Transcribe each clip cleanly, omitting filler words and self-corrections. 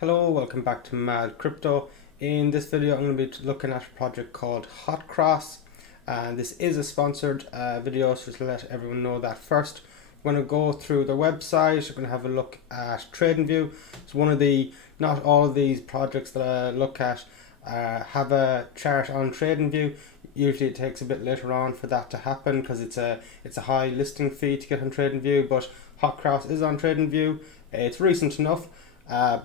Hello, welcome back to Mad Crypto. In this video I'm going to be looking at a project called Hotcross, and this is a sponsored video, so just to let everyone know that first. We're going to go through their website, we're going to have a look at TradingView. It's one of the, not all of these projects that I look at have a chart on TradingView. Usually it takes a bit later on for that to happen because it's a high listing fee to get on TradingView, but Hotcross is on TradingView. It's recent enough.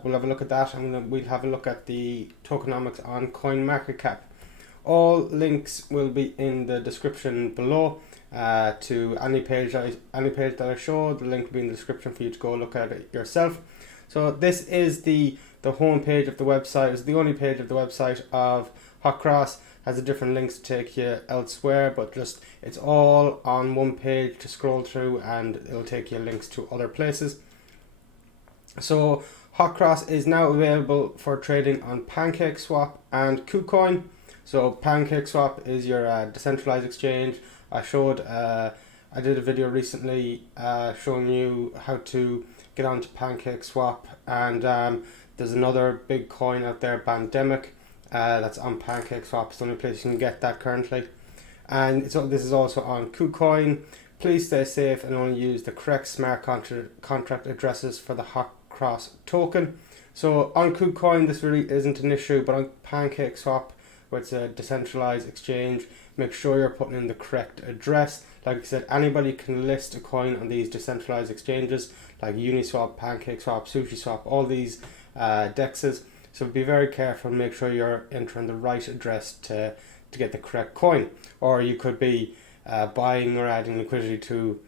We'll have a look at that, and we'll have a look at the tokenomics on CoinMarketCap. All links will be in the description below to any page that I show. The link will be in the description for you to go look at it yourself. So this is the home page of the website. It's the only page of the website of Hotcross. Has a different links to take you elsewhere, but just it's all on one page to scroll through, and it'll take you links to other places. So Hotcross is now available for trading on PancakeSwap and KuCoin. So PancakeSwap is your decentralized exchange. I did a video recently showing you how to get onto PancakeSwap, and there's another big coin out there, Pandemic, that's on PancakeSwap. It's the only place you can get that currently. And so this is also on KuCoin. Please stay safe and only use the correct smart contract addresses for the Hotcross token. So on KuCoin this really isn't an issue, but on PancakeSwap, where it's a decentralized exchange, make sure you're putting in the correct address. Like I said, anybody can list a coin on these decentralized exchanges like Uniswap, PancakeSwap, SushiSwap, all these dexes. So be very careful and make sure you're entering the right address to get the correct coin. Or you could be buying or adding liquidity to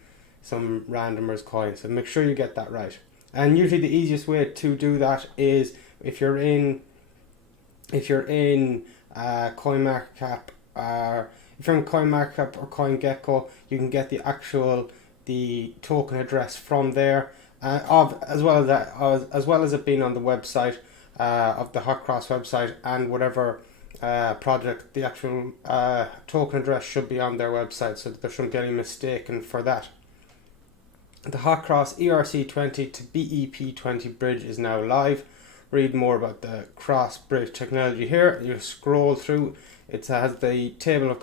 some randomer's coin. So make sure you get that right. And usually the easiest way to do that is if you're in CoinMarketCap, or if you're in CoinMarketCap or CoinGecko, you can get the token address from there, as well as it being on the website of the Hotcross website, and whatever project, the actual token address should be on their website, so that there shouldn't be any mistaken for that. The Hotcross ERC20 to BEP20 bridge is now live. Read more about the cross bridge technology here. You scroll through, it has the table of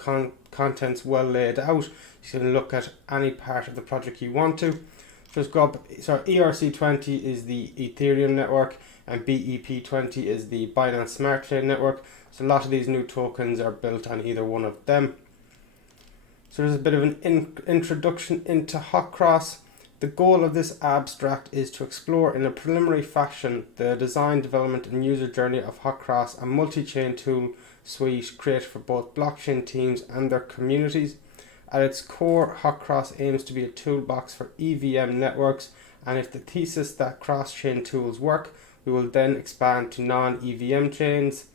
contents well laid out. You can look at any part of the project you want to. Just go up, ERC20 is the Ethereum network, and BEP20 is the Binance Smart Chain network. So a lot of these new tokens are built on either one of them. So there's a bit of an introduction into Hotcross. The goal of this abstract is to explore in a preliminary fashion the design, development and user journey of Hotcross, a multi-chain tool suite created for both blockchain teams and their communities. At its core, Hotcross aims to be a toolbox for EVM networks, and if the thesis that cross-chain tools work, we will then expand to non-EVM chains.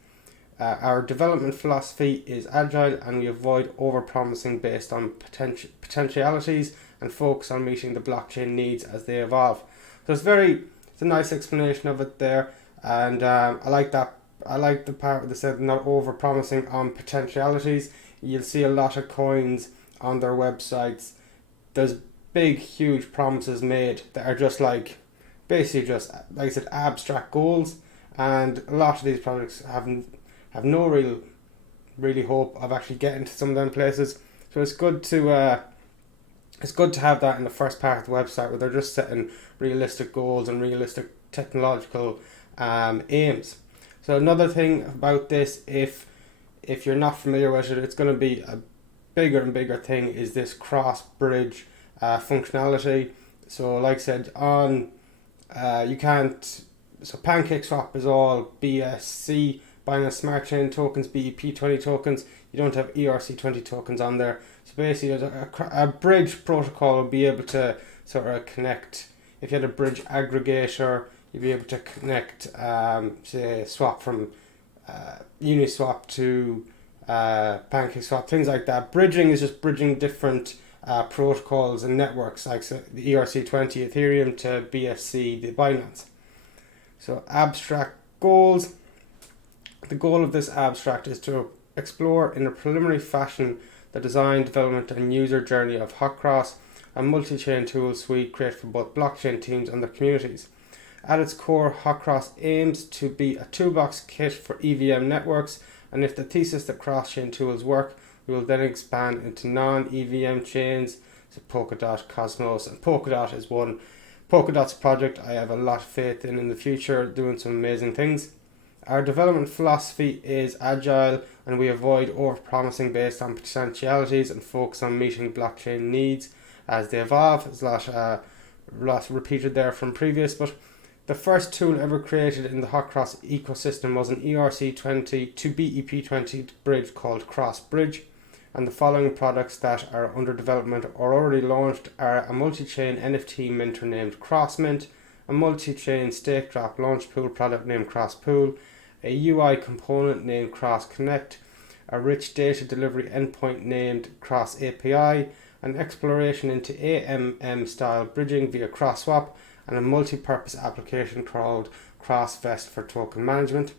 Our development philosophy is agile, and we avoid over-promising based on potentialities and focus on meeting the blockchain needs as they evolve. So it's a nice explanation of it there, and I like that. I like the part where they said not over-promising on potentialities. You'll see a lot of coins on their websites. There's big, huge promises made that are just basically just, like I said, abstract goals, and a lot of these projects have no really hope of actually getting to some of them places. So it's good to have that in the first part of the website, where they're just setting realistic goals and realistic technological aims. So another thing about this, if you're not familiar with it, it's going to be a bigger and bigger thing, is this cross bridge functionality. So like I said, you can't. So PancakeSwap is all BSC, Binance Smart Chain tokens, BEP20 tokens. You don't have ERC20 tokens on there. So basically, a bridge protocol will be able to sort of connect. If you had a bridge aggregator, you'd be able to connect, say, swap from Uniswap to PancakeSwap, things like that. Bridging is just bridging different protocols and networks, like the ERC20 Ethereum to BSC, the Binance. So abstract goals. The goal of this abstract is to explore in a preliminary fashion the design, development and user journey of Hotcross, a multi-chain tool suite created for both blockchain teams and their communities. At its core, Hotcross aims to be a toolbox kit for EVM networks, and if the thesis that cross-chain tools work, we will then expand into non-EVM chains, so Polkadot, Cosmos, and Polkadot is one. Polkadot's a project I have a lot of faith in the future, doing some amazing things. Our development philosophy is agile, and we avoid over-promising based on potentialities and focus on meeting blockchain needs as they evolve. There's a lot repeated there from previous, but the first tool ever created in the Hotcross ecosystem was an ERC20 to BEP20 bridge called Cross Bridge, and the following products that are under development or already launched are a multi-chain NFT minter named Crossmint, a multi-chain stake drop launch pool product named Crosspool, a UI component named Cross Connect, a rich data delivery endpoint named Cross API, an exploration into AMM style bridging via CrossSwap, and a multi-purpose application called CrossVest for token management.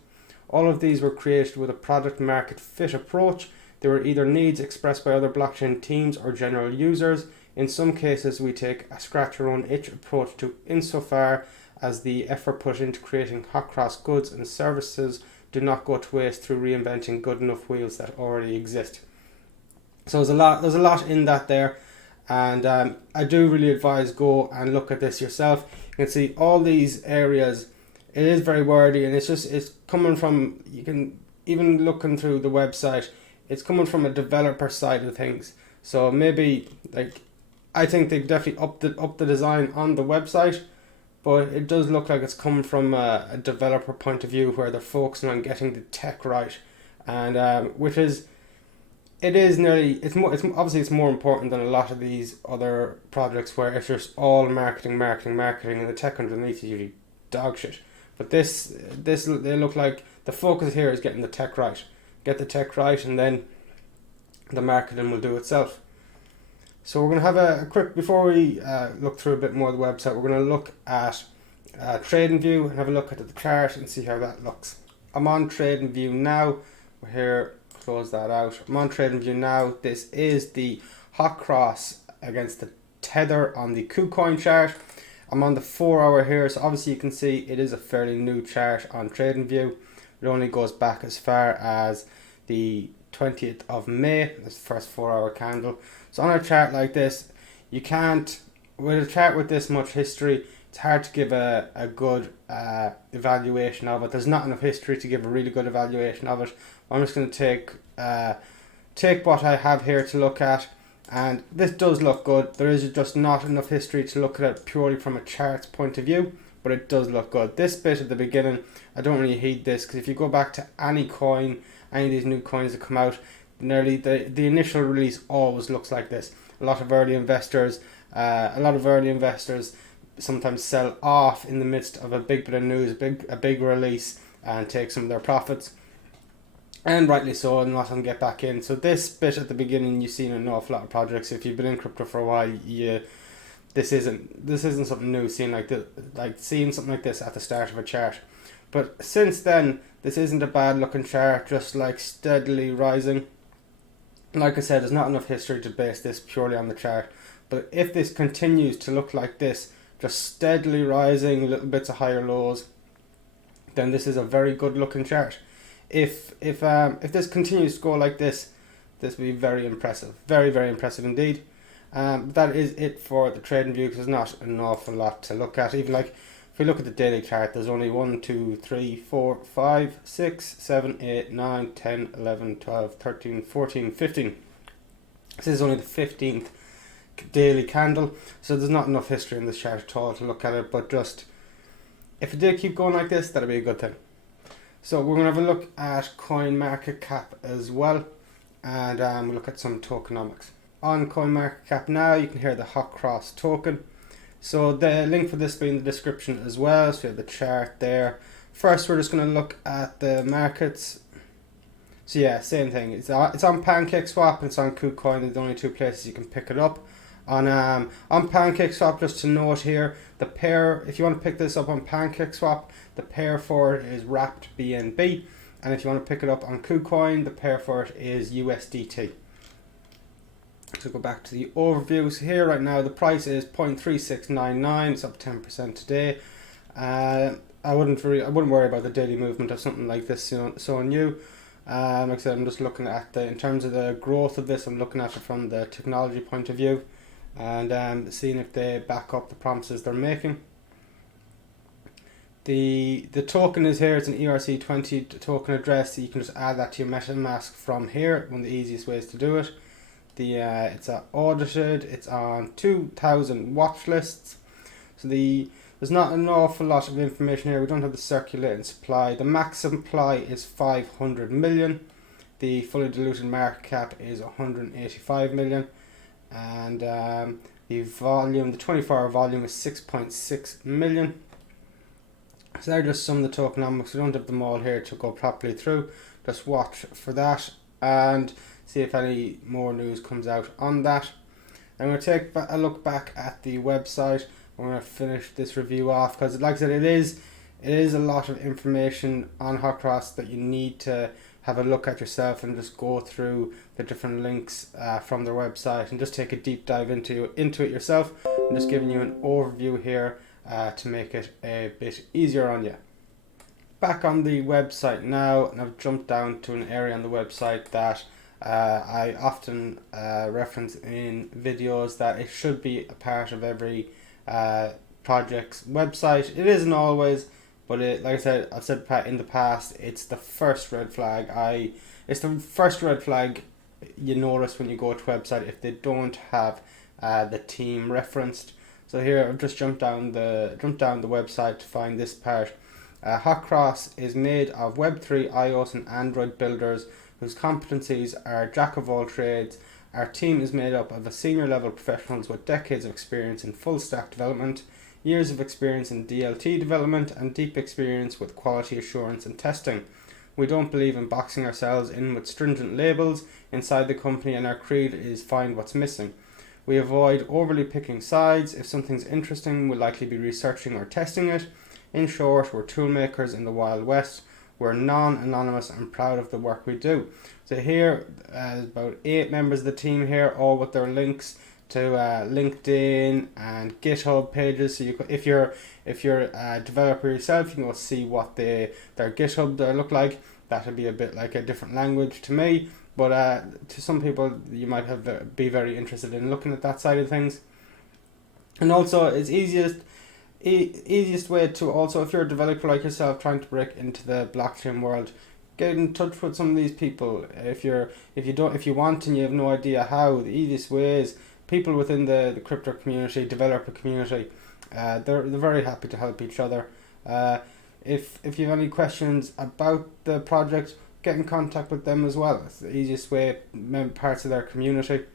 All of these were created with a product market fit approach. They were either needs expressed by other blockchain teams or general users. In some cases, we take a scratch your own itch approach to insofar as the effort put into creating Hotcross goods and services do not go to waste through reinventing good enough wheels that already exist. So there's a lot in that there, and I do really advise go and look at this yourself. You can see all these areas. It is very wordy, and it's coming from, you can even looking through the website, it's coming from a developer side of things. So maybe I think they definitely up the design on the website, but it does look like it's coming from a developer point of view where they're focusing on getting the tech right, and which is, it's obviously more important than a lot of these other projects where it's just all marketing, and the tech underneath is usually dog shit. But this they look like the focus here is getting the tech right. Get the tech right, and then the marketing will do itself. So we're going to have a quick, before we look through a bit more of the website, we're going to look at TradingView and have a look at the chart and see how that looks. I'm on TradingView now. We're here, close that out. I'm on TradingView now. This is the Hotcross against the tether on the KuCoin chart. I'm on the 4 hour here, so obviously you can see it is a fairly new chart on TradingView. It only goes back as far as the 20th of May, that's the first 4 hour candle. So on a chart like this, you can't, with a chart with this much history, it's hard to give a good evaluation of it. There's not enough history to give a really good evaluation of it. I'm just going to take what I have here to look at, and this does look good. There is just not enough history to look at it purely from a chart's point of view, but it does look good. This bit at the beginning, I don't really heed this, because if you go back to any coin, any of these new coins that come out, nearly the initial release always looks like this. A lot of early investors sometimes sell off in the midst of a big bit of news, a big release, and take some of their profits, and rightly so, and let them get back in. So this bit at the beginning, you've seen an awful lot of projects. If you've been in crypto for a while, this isn't something new. Seeing something like this at the start of a chart, but since then, this isn't a bad looking chart, just like steadily rising. Like I said, there's not enough history to base this purely on the chart, but if this continues to look like this, just steadily rising, little bits of higher lows, then this is a very good looking chart. If this continues to go like this will be very impressive, very, very impressive indeed. That is it for the TradingView, because there's not an awful lot to look at. Even like if we look at the daily chart, there's only 1, 2, 3, 4, 5, 6, 7, 8, 9, 10, 11, 12, 13, 14, 15. This is only the 15th daily candle, so there's not enough history in this chart at all to look at it, but just if it did keep going like this, that'd be a good thing. So we're going to have a look at CoinMarketCap as well, and we'll look at some tokenomics. On CoinMarketCap now, you can hear the Hotcross token. So the link for this will be in the description as well, so you have the chart there. First, we're just going to look at the markets. So yeah, same thing. It's on PancakeSwap and it's on KuCoin. They're the only two places you can pick it up. On PancakeSwap, just to note here, the pair, if you want to pick this up on PancakeSwap, the pair for it is wrapped BNB, and if you want to pick it up on KuCoin, the pair for it is USDT. So go back to the overview. So here right now the price is 0.3699, it's up 10% today. I wouldn't worry about the daily movement of something like this, so new. Like I said, I'm just looking at in terms of the growth of this, I'm looking at it from the technology point of view, and seeing if they back up the promises they're making. The token is here. It's an ERC20 token address. You can just add that to your MetaMask from here. One of the easiest ways to do it. It's audited. It's on 2,000 watch lists. So there's not an awful lot of information here. We don't have the circulating supply. The max supply is 500 million. The fully diluted market cap is 185 million, and the 24-hour volume is 6.6 million. So they're just some of the tokenomics. We don't have them all here to go properly through. Just watch for that and see if any more news comes out on that. I'm going to take a look back at the website. I'm going to finish this review off because, like I said, it is a lot of information on Hotcross that you need to have a look at yourself and just go through the different links from their website and just take a deep dive into it yourself. I'm just giving you an overview here to make it a bit easier on you. Back on the website now, and I've jumped down to an area on the website that I often reference in videos, that it should be a part of every project's website. It isn't always, but like I said, I've said in the past, it's the first red flag. It's the first red flag you notice when you go to a website if they don't have the team referenced. So here I've just jumped down the website to find this part. Hotcross is made of Web3, iOS and Android builders whose competencies are jack of all trades. Our team is made up of a senior level professionals with decades of experience in full stack development, years of experience in DLT development and deep experience with quality assurance and testing. We don't believe in boxing ourselves in with stringent labels inside the company, and our creed is find what's missing. We avoid overly picking sides. If something's interesting, we'll likely be researching or testing it. In short, we're toolmakers in the Wild West. We're non-anonymous and proud of the work we do. So here, about 8 members of the team here, all with their links to LinkedIn and GitHub pages. So if you're a developer yourself, you can go see what their GitHub look like. That would be a bit like a different language to me. But to some people, you might be very interested in looking at that side of things. And also, it's easiest way to also, if you're a developer like yourself trying to break into the blockchain world, get in touch with some of these people. If you want and you have no idea how, the easiest way is people within the crypto community, developer community. They're very happy to help each other. If you have any questions about the project, get in contact with them as well. It's the easiest way, parts of their community.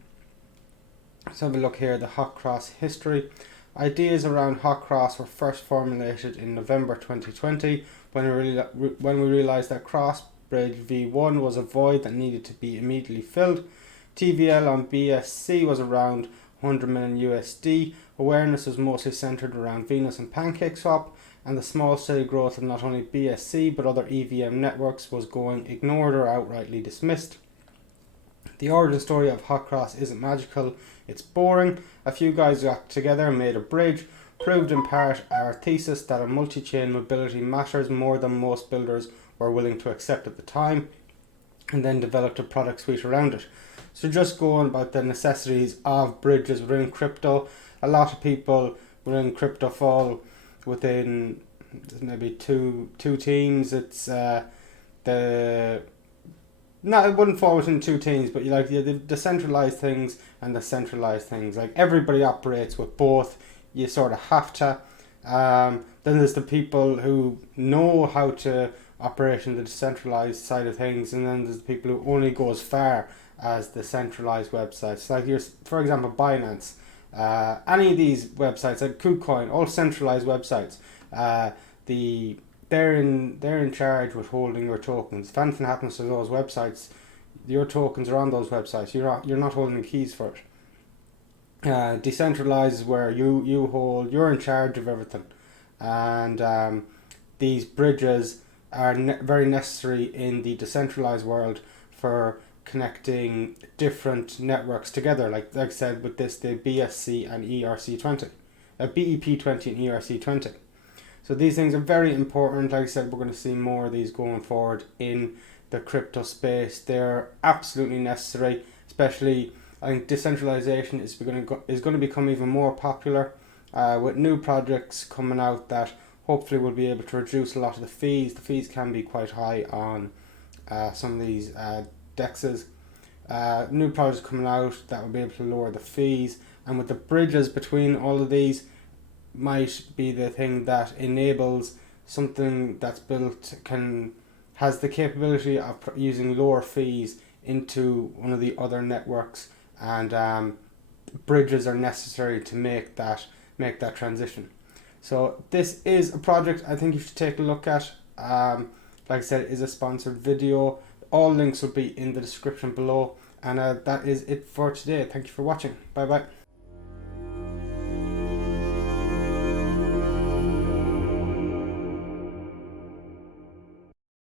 Let's have a look here, the Hotcross history. Ideas around Hotcross were first formulated in November 2020 when we realised that Crossbridge V1 was a void that needed to be immediately filled. TVL on BSC was around 100 million USD. Awareness was mostly centred around Venus and PancakeSwap, and the small steady growth of not only BSC but other EVM networks was going ignored or outrightly dismissed. The origin story of Hotcross isn't magical, it's boring. A few guys got together and made a bridge, proved in part our thesis that a multi-chain mobility matters more than most builders were willing to accept at the time, and then developed a product suite around it. So just going about the necessities of bridges within crypto, a lot of people within crypto fall within maybe two teams. It's it wouldn't fall within two teams, but the decentralized things and the centralized things. Like, everybody operates with both. You sort of have to. Then there's the people who know how to operate in the decentralized side of things, and then there's the people who only go as far as the centralized websites. Like, for example, Binance. Any of these websites, like KuCoin, all centralized websites. They're in charge with holding your tokens. If anything happens to those websites, your tokens are on those websites. You're not holding the keys for it. Decentralized is where you're in charge of everything, and these bridges are very necessary in the decentralized world for connecting different networks together. Like I said, with this, the BSC and ERC20, BEP20 and ERC20. So these things are very important. Like I said, we're going to see more of these going forward in the crypto space. They're absolutely necessary, especially I think decentralization is going to become even more popular with new projects coming out that hopefully will be able to reduce a lot of the fees. The fees can be quite high on some of these dexes. New projects coming out that will be able to lower the fees, and with the bridges between all of these might be the thing that enables something that's built has the capability of using lower fees into one of the other networks, and bridges are necessary to make that transition. So this is a project I think you should take a look at. Like I said, it is a sponsored video. All links will be in the description below, and that is it for today. Thank you for watching. Bye bye.